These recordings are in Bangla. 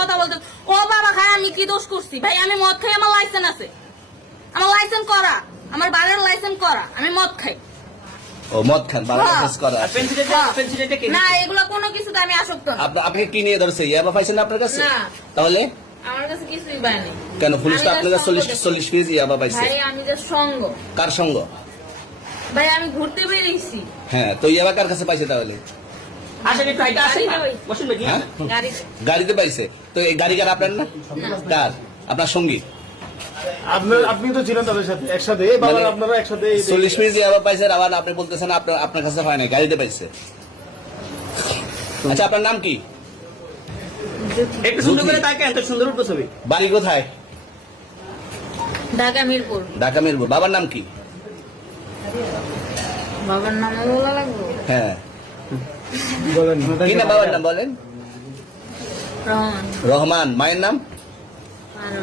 কথা বলতে ও বাবা খায় আমি কি দোষ করছি ভাই? আমি মদ খাই, আমার লাইসেন্স আছে, আমার লাইসেন্স করা, আমার বাড়ির লাইসেন্স করা, আমি মদ খাই। ও মদ খান, বাড়ির লাইসেন্স করা। না এগুলা কোনো কিছুতে আমি আসক্ত না। আপনাকে কি নিয়ে ধরছে? ইয়াবা পাইছেন না আপনার কাছে? না তাহলে আমার কাছে কিছুই পাইনি। কেন পুলিশ তো আপনার কাছে 40 পিস ইয়াবা পাইছে? ভাই আমি যে সঙ্গ, কার সঙ্গ? ভাই আমি ঘুরতে বেরিয়েছি। হ্যাঁ, তো ইয়াবা কার কাছে পাইছে তাহলে? হ্যাঁ? গাড়িতে পাইছে। তো এই গাড়ি কার, আপনার না? কার? আপনার সঙ্গী? আপনি তো ছিলেন তাদের সাথে একসাথে, আপনারা একসাথে 40 পিস ইয়াবা পাইছে, আবার আপনি বলতেছেন আপনার কাছে হয় না, গাড়িতে পাইছে। আচ্ছা, আপনার নাম কি? একটু সুন্দর করে তাকে এত সুন্দর উঠবো ছবি। বাড়ি কোথায়? ঢাকা মিরপুর। ঢাকা মিরপুর। বাবার নাম কি? বাবার নাম বলা লাগবে? হ্যাঁ, বলেন কি না বাবার নাম বলেন? রহমান। রহমান। মায়ের নাম? আর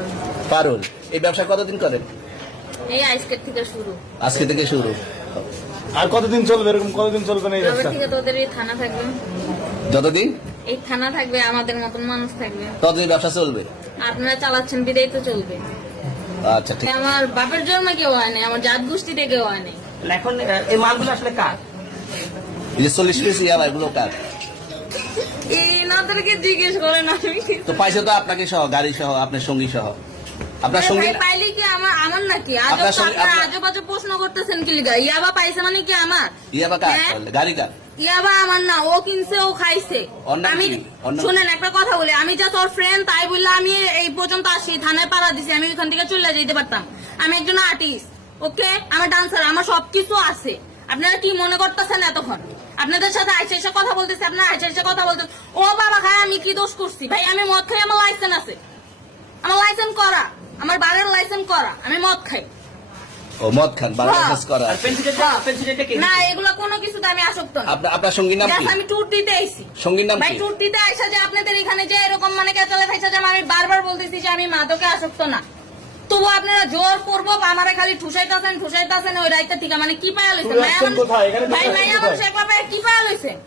পারুল। এই ব্যবসা কতদিন করেন? এই আজকের থেকে শুরু। আজকে থেকে শুরু। আর কতদিন চলবে এরকম? কতদিন চলবে না এই তবে ব্যবসা? থেকে তোদের এই থানা থাকবে, যতদিন এই থানা থাকবে, আমাদের মতন মানুষ থাকবে, ততদিন ব্যবসা চলবে। আপনারা চালাচ্ছেন বিদায় তো চলবে। আচ্ছা, ঠিক। আমার বাপের জন্মে কেউ হয় নাই, আমার জাত গোষ্ঠীতে কেউ হয় নাই। এখন এই মালগুলো আসলে কার? এই যে 40 পিস ইয়াবা, এগুলো কার? এনাদেরকে জিজ্ঞেস করেন। আমি তো পাইছে তো আপনাকে সহ, গাড়ি সহ, আপনার সঙ্গী সহ। আপনার সঙ্গী ভাই পাইলে কি আমার নাকি? আপনার সঙ্গে- আপনারা আজব আজব প্রশ্ন করতেছেন কি লিগা? ইয়াবা পাইছে মানে কি আমার? ইয়াবা কার? হ্যাঁ? গাড়ি কার? ইয়াবা আমার না, ও কিনছে, ও খাইছে। ওর নাম আমি কি? ওর নাম- শুনেন একটা কথা বলি, আমি যা তোর ফ্রেন্ড তাই বললে আমি এই পর্যন্ত আসি, থানায় পাড়া দিছি, আমি ওইখান থেকে চলে যেতে পারতাম। আমি একজন আর্টিস্ট, ওকে, আমার ডান্সার, আমার সবকিছু আছে। আপনারা কি মনে করতেছেন এতক্ষণ? আপনাদের সাথে আইসা কথা বলতেছে, আপনারা আইসা কথা বলতে ও বাবা খায় আমি কি দোষ করছি ভাই? আমি মদ খাই, আমার লাইসেন্স আছে, আমার লাইসেন্স করা, আমার বাড়ির লাইসেন্স করা, আমি মদ খাই। ও মদ খান, বাড়ির লাইসেন্স করা। আর পেন্সিলটা কে? না এগুলা কোনো কিছুতে আমি আসক্ত না। আপনার সঙ্গীর নাম কি? Just আমি ট্যুর দিতে আইছি। সঙ্গীর নাম ভাই কি? ট্যুর দিতে আইসা যে আপনাদের এখানে যে এরকম মানে কেচালে খাইছে যে আমি বারবার বলতেছি যে আমি মাদকে আসক্ত না, তবু আপনারা জোর করবো আমারে খালি ঠুসাইতাছেন ওই রাইতে থেকে। মানে কি পায়া লইছে? কোথায়? এখানে ভাই মাইয়া মানুষ একবার কি পায়া লইছে?